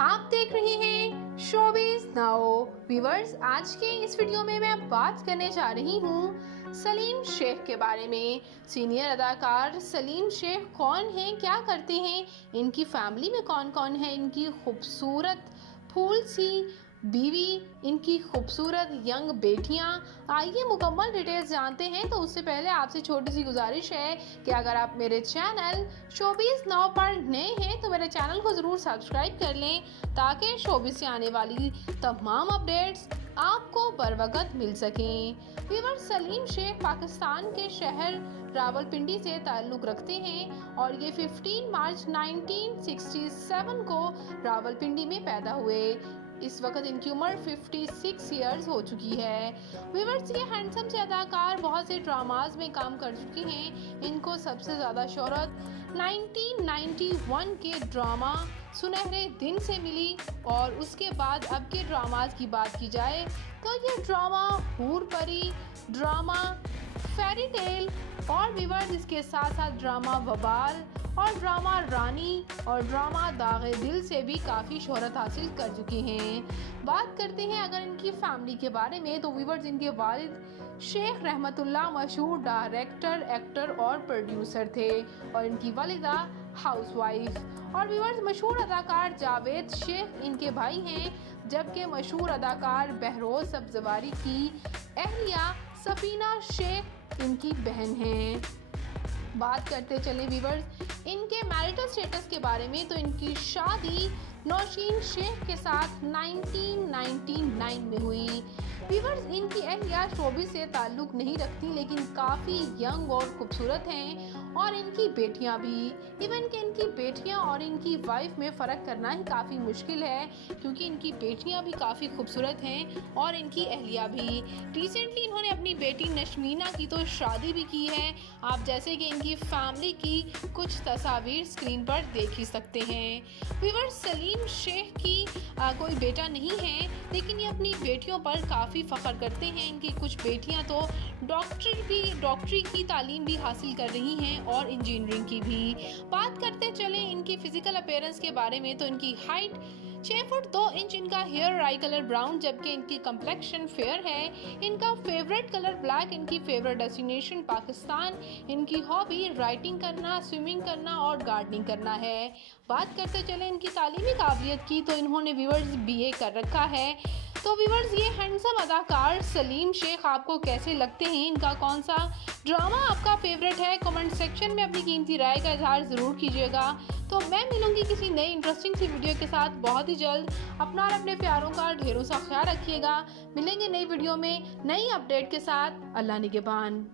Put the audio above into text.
आप देख रहे हैं शोबिज़ नाउ। व्यूअर्स, आज के इस वीडियो में मैं बात करने जा रही हूँ सलीम शेख के बारे में। सीनियर अदाकार सलीम शेख कौन हैं, क्या करते हैं, इनकी फैमिली में कौन कौन है, इनकी खूबसूरत फूल सी बीवी, इनकी खूबसूरत यंग बेटियां। आइए मुकम्मल डिटेल्स जानते हैं। तो उससे पहले आपसे छोटी सी गुजारिश है कि अगर आप मेरे चैनल शोबिज़ नाउ पर नए हैं तो मेरे चैनल को ज़रूर सब्सक्राइब कर लें ताकि शोबिज़ से आने वाली तमाम अपडेट्स आपको बर वक्त मिल सकें। व्यूअर, सलीम शेख पाकिस्तान के शहर रावलपिंडी से ताल्लुक़ रखते हैं और ये 15 मार्च 1967 को रावलपिंडी में पैदा हुए। इस वक्त इनकी उम्र 56 ईयर्स हो चुकी है। व्यूअर्स, ये हैंडसम से अदाकार बहुत से ड्रामाज में काम कर चुके हैं। इनको सबसे ज़्यादा शोहरत 1991 के ड्रामा सुनहरे दिन से मिली और उसके बाद अब के ड्रामाज की बात की जाए तो ये ड्रामा हूर परी, ड्रामा फेरी टेल और व्यूअर्स इसके साथ साथ ड्रामा वबाल और ड्रामा रानी और ड्रामा दागे दिल से भी काफ़ी शोहरत हासिल कर चुकी हैं। बात करते हैं अगर इनकी फैमिली के बारे में तो व्यूअर्स, इनके वालिद शेख रहमतुल्लाह मशहूर डायरेक्टर, एक्टर और प्रोड्यूसर थे और इनकी वालिदा हाउसवाइफ। और व्यूअर्स, मशहूर अदाकार जावेद शेख इनके भाई हैं, जबकि मशहूर अदाकार बहरोज सब्जवारी की अहलिया सफीना शेख इनकी बहन हैं। बात करते चले व्यूअर्स इनके मैरिटल स्टेटस के बारे में तो इनकी शादी नौशीन शेख के साथ 1999 में हुई। व्यूअर्स, इनकी अहलिया शोबिज़ से ताल्लुक़ नहीं रखती लेकिन काफ़ी यंग और खूबसूरत हैं और इनकी बेटियां भी। इवन कि इनकी बेटियां और इनकी वाइफ में फ़र्क करना ही काफ़ी मुश्किल है क्योंकि इनकी बेटियां भी काफ़ी खूबसूरत हैं और इनकी अहलिया भी। रिसेंटली इन्होंने अपनी बेटी नशमीना की तो शादी भी की है। आप जैसे कि इनकी फैमिली की कुछ तस्वीर स्क्रीन पर देख ही सकते हैं। व्यूअर्स, सलीम शेख की कोई बेटा नहीं है लेकिन ये अपनी बेटियों पर काफ़ी फ़ख्र करते हैं। इनकी कुछ बेटियां तो डॉक्टरी की तालीम भी हासिल कर रही हैं और इंजीनियरिंग की भी। बात करते चले इनकी फ़िज़िकल अपीयरेंस के बारे में तो इनकी हाइट 6 फुट 2 इंच, इनका हेयर आई कलर ब्राउन जबकि इनकी कम्प्लेक्शन फेयर है। इनका फेवरेट कलर ब्लैक, इनकी फेवरेट डेस्टिनेशन पाकिस्तान, इनकी हॉबी राइटिंग करना, स्विमिंग करना और गार्डनिंग करना है। बात करते चले इनकी तालीमी काबिलियत की तो इन्होंने व्यूअर्स BA कर रखा है। तो व्यूअर्स, ये हैंडसम अदाकार सलीम शेख आपको कैसे लगते हैं, इनका कौन सा ड्रामा आपका फेवरेट है, कमेंट सेक्शन में अपनी कीमती राय का इजहार ज़रूर कीजिएगा। तो मैं मिलूंगी किसी नई इंटरेस्टिंग सी वीडियो के साथ बहुत ही जल्द। अपना और अपने प्यारों का ढेरों सा ख्याल रखिएगा। मिलेंगे नई वीडियो में नई अपडेट के साथ। अल्लाह निगहबान।